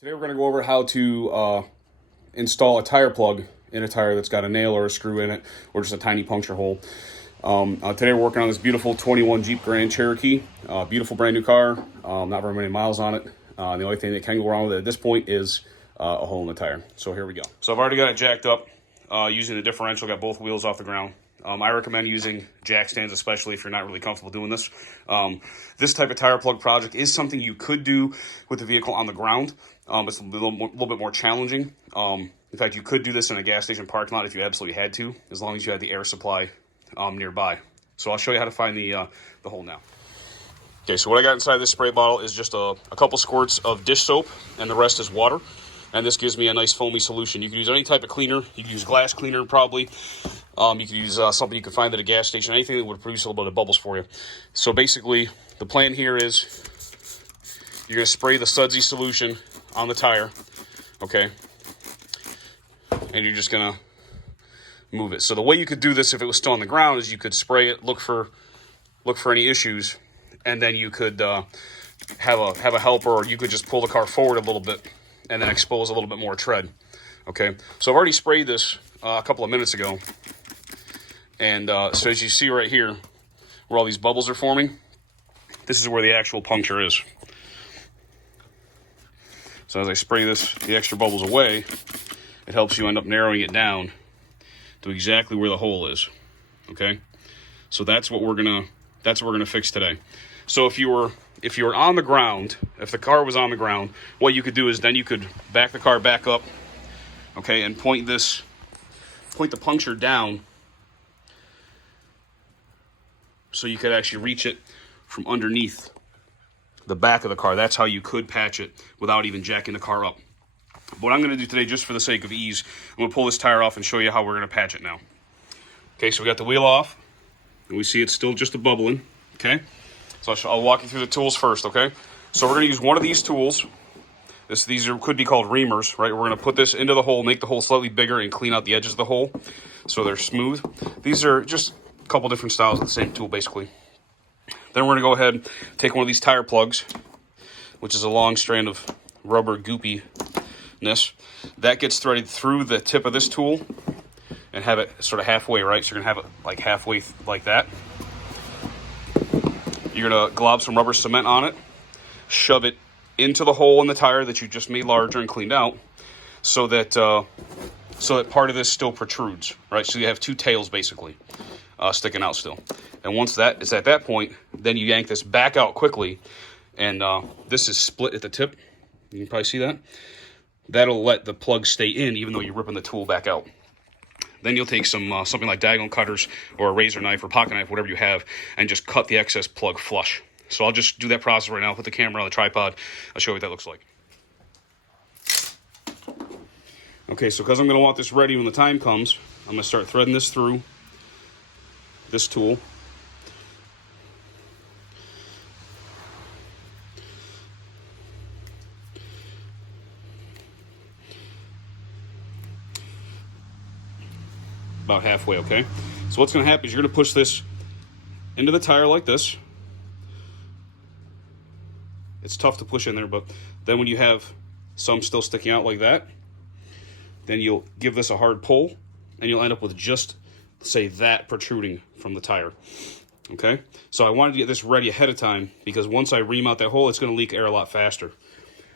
Today we're going to go over how to install a tire plug in a tire that's got a nail or a screw in it, or just a tiny puncture hole. Today we're working on this beautiful 21 Jeep Grand Cherokee. Beautiful brand new car, not very many miles on it. The only thing that can go wrong with it at this point is a hole in the tire. So here we go. So I've already got it jacked up using the differential, got both wheels off the ground. I recommend using jack stands, especially if you're not really comfortable doing this. This type of tire plug project is something you could do with the vehicle on the ground. It's a little bit more challenging. In fact, you could do this in a gas station parking lot if you absolutely had to, as long as you had the air supply nearby. So I'll show you how to find the hole now. Okay, so what I got inside this spray bottle is just a couple squirts of dish soap, and the rest is water. And this gives me a nice foamy solution. You can use any type of cleaner. You can use glass cleaner probably. You can use something you can find at a gas station, anything that would produce a little bit of bubbles for you. So basically, the plan here is you're going to spray the sudsy solution on the tire, okay? And you're just going to move it. So the way you could do this if it was still on the ground is you could spray it, look for any issues, and then you could have a helper, or you could just pull the car forward a little bit and then expose a little bit more tread, okay? So I've already sprayed this a couple of minutes ago. And so as you see right here, where all these bubbles are forming, this is where the actual puncture is. So as I spray the extra bubbles away, it helps you end up narrowing it down to exactly where the hole is. Okay? So that's what we're gonna fix today. So if you were on the ground, if the car was on the ground, what you could do is then you could back the car back up, okay, and point the puncture down, so you could actually reach it from underneath the back of the car. That's how you could patch it without even jacking the car up. What I'm going to do today, just for the sake of ease, I'm going to pull this tire off and show you how we're going to patch it now. Okay, so we got the wheel off, and we see it's still just a bubbling, okay? So I'll walk you through the tools first, okay? So we're going to use one of these tools. These could be called reamers, right? We're going to put this into the hole, make the hole slightly bigger, and clean out the edges of the hole so they're smooth. These are just a couple different styles of the same tool, basically. Then we're going to go ahead and take one of these tire plugs, which is a long strand of rubber goopiness. That gets threaded through the tip of this tool and have it sort of halfway, right? So you're going to have it like halfway like that. You're going to glob some rubber cement on it, shove it into the hole in the tire that you just made larger and cleaned out, so that part of this still protrudes, right? So you have two tails basically sticking out still. And once that is at that point, then you yank this back out quickly, and this is split at the tip. You can probably see that. That'll let the plug stay in even though you're ripping the tool back out. Then you'll take some something like diagonal cutters or a razor knife or pocket knife, whatever you have, and just cut the excess plug flush. So I'll just do that process right now, put the camera on the tripod. I'll show you what that looks like. Okay, so because I'm going to want this ready when the time comes, I'm going to start threading this through this tool. About halfway, okay? So what's going to happen is you're going to push this into the tire like this. It's tough to push in there, but then when you have some still sticking out like that, then you'll give this a hard pull, and you'll end up with just, say, that protruding from the tire, okay? So I wanted to get this ready ahead of time, because once I ream out that hole, it's going to leak air a lot faster,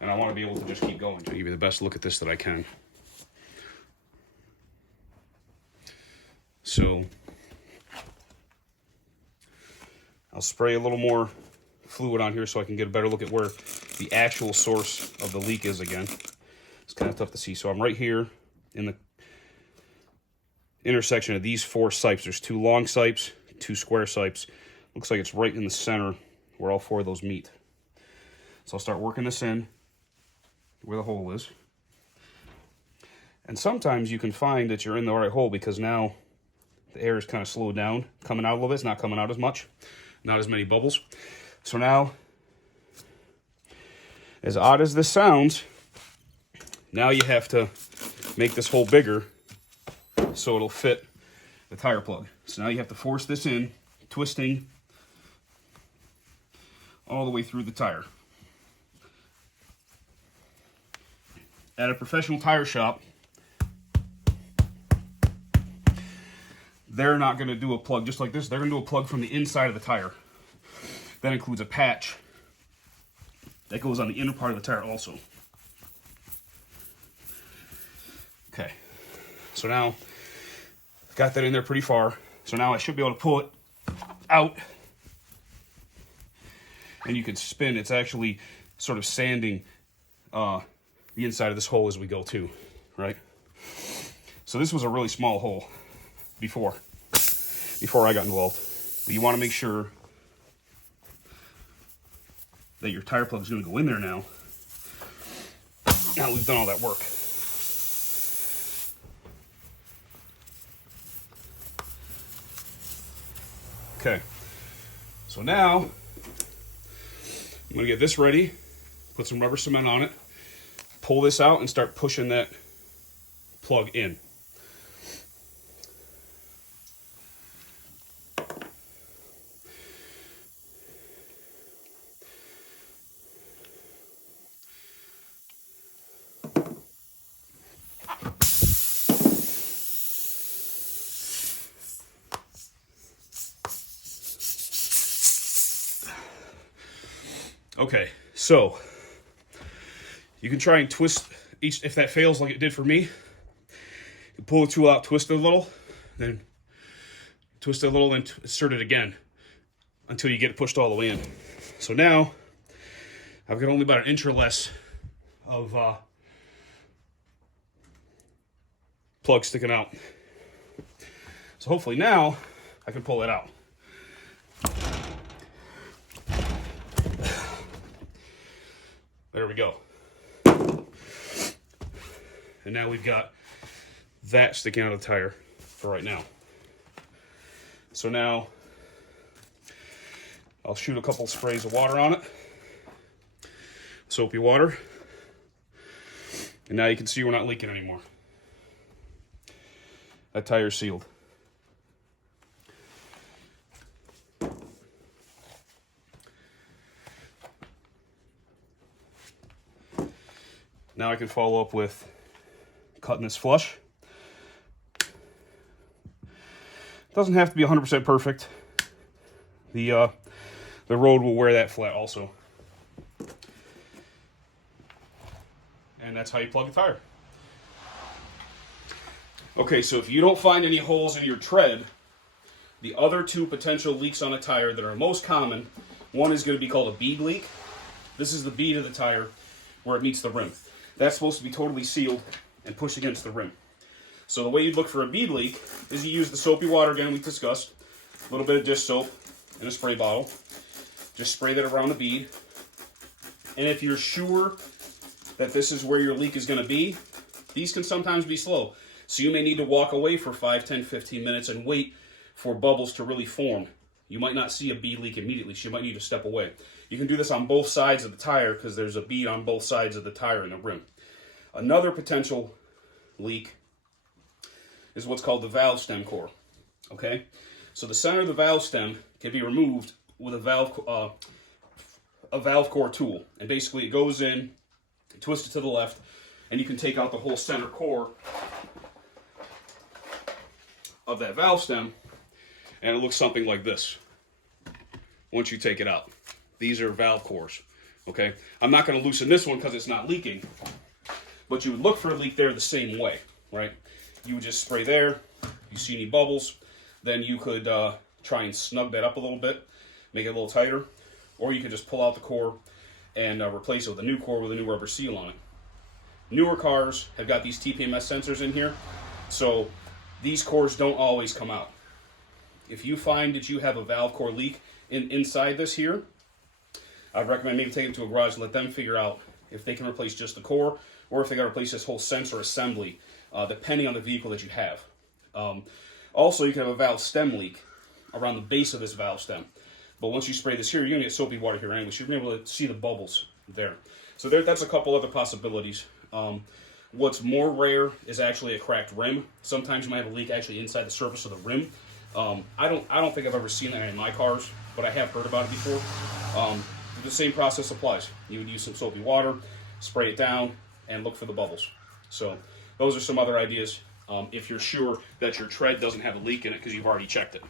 and I want to be able to just keep going. I'll give you the best look at this that I can. So I'll spray a little more fluid on here so I can get a better look at where the actual source of the leak is again. It's kind of tough to see. So I'm right here in the intersection of these four sipes. There's two long sipes, two square sipes. Looks like it's right in the center where all four of those meet. So I'll start working this in where the hole is. And sometimes you can find that you're in the right hole because now the air is kind of slowed down, coming out a little bit. It's not coming out as much, not as many bubbles. So now, as odd as this sounds, now you have to make this hole bigger so it'll fit the tire plug. So now you have to force this in, twisting all the way through the tire. at a professional tire shop, they're not going to do a plug just like this. They're going to do a plug from the inside of the tire. That includes a patch that goes on the inner part of the tire also. Okay, so now got that in there pretty far. So now I should be able to pull it out, and you can spin. It's actually sort of sanding the inside of this hole as we go too, right? So this was a really small hole before I got involved. But you want to make sure that your tire plug is going to go in there now. Now we've done all that work. Okay, so now I'm going to get this ready, put some rubber cement on it, pull this out, and start pushing that plug in. Okay, so you can try and twist each. If that fails like it did for me, you pull the tool out, twist it a little, then twist it a little, and insert it again until you get it pushed all the way in. So now I've got only about an inch or less of plug sticking out. So hopefully now I can pull it out. There we go. And now we've got that sticking out of the tire for right now. So now I'll shoot a couple sprays of water on it. Soapy water. And now you can see we're not leaking anymore. That tire's sealed. Now I can follow up with cutting this flush. Doesn't have to be 100% perfect. The road will wear that flat also. And that's how you plug a tire. Okay, so if you don't find any holes in your tread, the other two potential leaks on a tire that are most common, one is going to be called a bead leak. This is the bead of the tire where it meets the rim. That's supposed to be totally sealed and pushed against the rim. So the way you'd look for a bead leak is you use the soapy water again we discussed, a little bit of dish soap in a spray bottle. Just spray that around the bead. And if you're sure that this is where your leak is going to be, these can sometimes be slow. So you may need to walk away for 5, 10, 15 minutes and wait for bubbles to really form. You might not see a bead leak immediately, so you might need to step away. You can do this on both sides of the tire because there's a bead on both sides of the tire and the rim. Another potential leak is what's called the valve stem core. Okay, so the center of the valve stem can be removed with a valve core tool, and basically it goes in, twist it to the left, and you can take out the whole center core of that valve stem, and it looks something like this once you take it out. These are valve cores, okay? I'm not going to loosen this one because it's not leaking, but you would look for a leak there the same way, right? You would just spray there. If you see any bubbles, then you could try and snug that up a little bit, make it a little tighter, or you could just pull out the core and replace it with a new core with a new rubber seal on it. Newer cars have got these TPMS sensors in here, so these cores don't always come out. If you find that you have a valve core leak inside this here, I'd recommend maybe taking it to a garage and let them figure out if they can replace just the core or if they got to replace this whole sensor assembly, depending on the vehicle that you have. Also, you can have a valve stem leak around the base of this valve stem. But once you spray this here, you're going to get soapy water here anyway, so you're going to be able to see the bubbles there. So that's a couple other possibilities. What's more rare is actually a cracked rim. Sometimes you might have a leak actually inside the surface of the rim. I don't think I've ever seen that in my cars, but I have heard about it before. The same process applies. You would use some soapy water, spray it down, and look for the bubbles. So those are some other ideas if you're sure that your tread doesn't have a leak in it because you've already checked it.